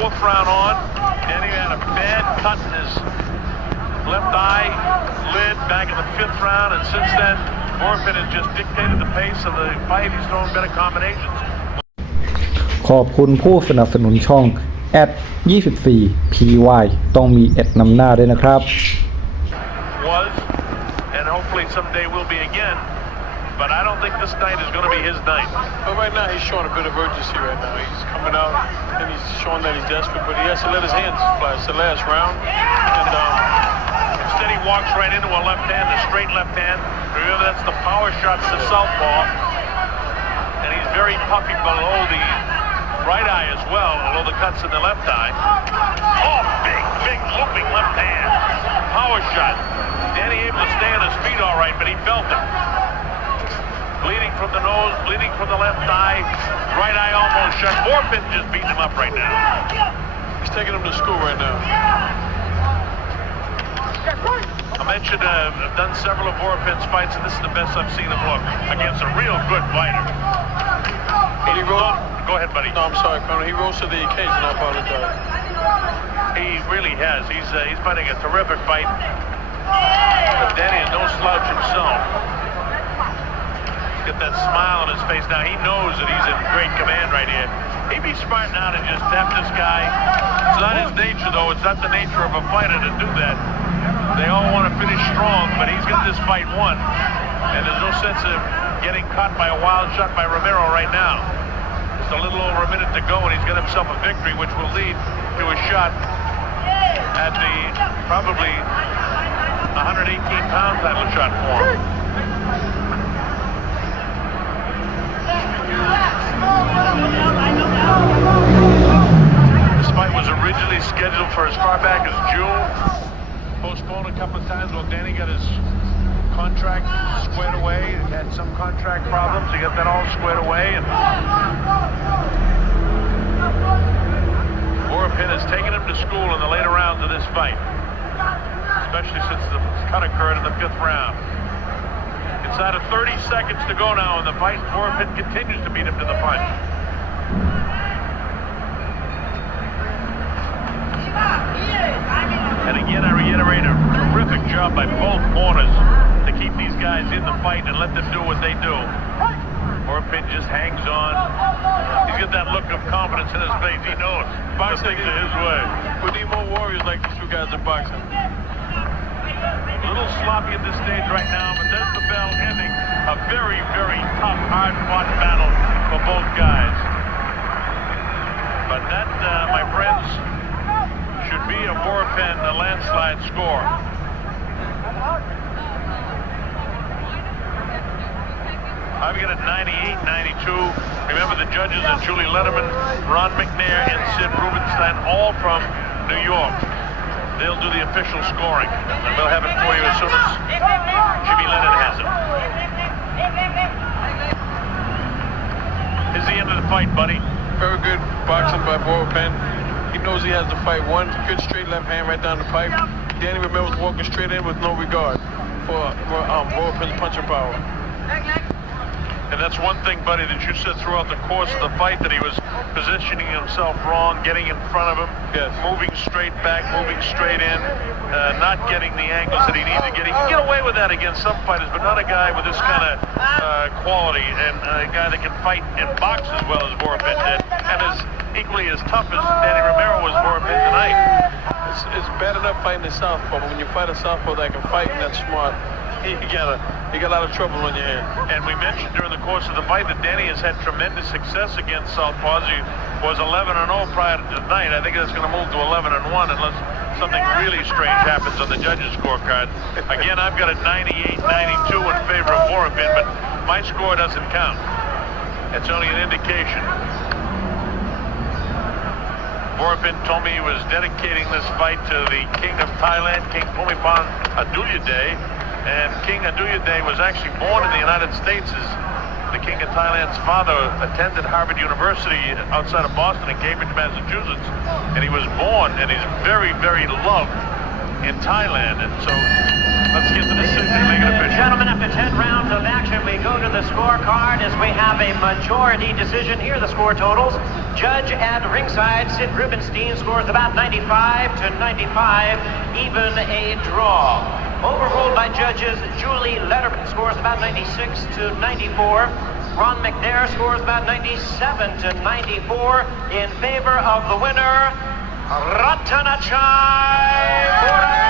Fourth round on, and he had a bad cut in his left eye lid back in the fifth round, and since then, Vorpin has just dictated the pace of the fight. He's throwing better combinations. ขอบคุณผู้สนับสนุนช่อง @24py ต้องมีแอดนำหน้าด้วยนะครับ Was, and hopefully someday will be again. But I don't think this night is going to be his night. But right now he's showing a bit of urgency right now. He's coming out and he's showing that he's desperate, but he has to let his hands fly. It's the last round. And instead he walks right into a left hand, a straight left hand. Remember, that's the power shot to the southpaw. And he's very puffy below the right eye as well, although the cut's in the left eye. Oh, big looping left hand. Power shot. Danny able to stay on his feet all right, but he felt it. Bleeding from the nose, bleeding from the left eye. Right eye almost shut. Vorpin just beating him up right now. He's taking him to school right now. I mentioned I've done several of Vorpin's fights, and this is the best I've seen him look against a real good fighter. Go ahead, buddy. No, I'm sorry, Colonel. He rose to the occasion. I apologize. He really has. He's fighting a terrific fight. But Danny is no slouch himself. Get that smile on his face now. He knows that he's in great command right here. He'd be smart now to just tap this guy. It's not his nature, though. It's not the nature of a fighter to do that. They all want to finish strong, but he's got this fight won. And there's no sense of getting caught by a wild shot by Romero right now. Just a little over a minute to go, and he's got himself a victory, which will lead to a shot at the probably 118-pound title shot for him. This fight was originally scheduled for as far back as June. Postponed a couple of times while Danny got his contract squared away. He had some contract problems. He got that all squared away. And Vorpin has taken him to school in the later rounds of this fight, especially since the cut occurred in the fifth round. Inside of 30 seconds to go now in the fight, Vorpin continues to beat him to the punch. And again, I reiterate, a terrific job by both corners to keep these guys in the fight and let them do what they do. Vorpin just hangs on. He's got that look of confidence in his face. He knows boxing is his way. We need more warriors like these two guys in boxing. A little sloppy at this stage right now, but there's the bell ending a very, very tough, hard-fought battle for both guys. But that, my friends, should be a Vorpin landslide score. I've got it 98-92. Remember, the judges are Julie Letterman, Ron McNair, and Sid Rubenstein, all from New York. They'll do the official scoring, and we'll have it for you as soon as Jimmy Lennon has it. Here's the end of the fight, buddy. Very good boxing by Vorpin. He knows he has the fight won. Good straight left hand right down the pipe. Danny Romero's walking straight in with no regard for Vorpin's punching power. And that's one thing, buddy, that you said throughout the course of the fight, that he was positioning himself wrong, getting in front of him, yes, moving straight back, moving straight in, not getting the angles that he needs to get. He can get away with that against some fighters, but not a guy with this kind of quality, and a guy that can fight and box as well as Vorpin did, and is equally as tough as Danny Romero was Vorpin tonight. It's bad enough fighting the southpaw, but when you fight a southpaw that can fight and that's smart, you got a lot of trouble on your hands. And we mentioned during the course of the fight that Danny has had tremendous success against southpaws. He was 11-0 prior to tonight. I think that's going to move to 11-1 unless something really strange happens on the judges' scorecard. Again, I've got it 98-92 in favor of Vorpin, but my score doesn't count. It's only an indication. Vorpin told me he was dedicating this fight to the King of Thailand, King Phumiphan Adulyaday. And King Adulyaday was actually born in the United States. As the King of Thailand's father attended Harvard University outside of Boston in Cambridge, Massachusetts. And he was born, and he's very, very loved in Thailand. And so let's get the decision and make it official. Gentlemen, after 10 rounds of action, we go to the scorecard as we have a majority decision. Here are the score totals. Judge at ringside, Sid Rubenstein, scores about 95 to 95, even a draw. Overruled by judges, Julie Letterman scores about 96 to 94. Ron McNair scores about 97 to 94 in favor of the winner, Ratanachai.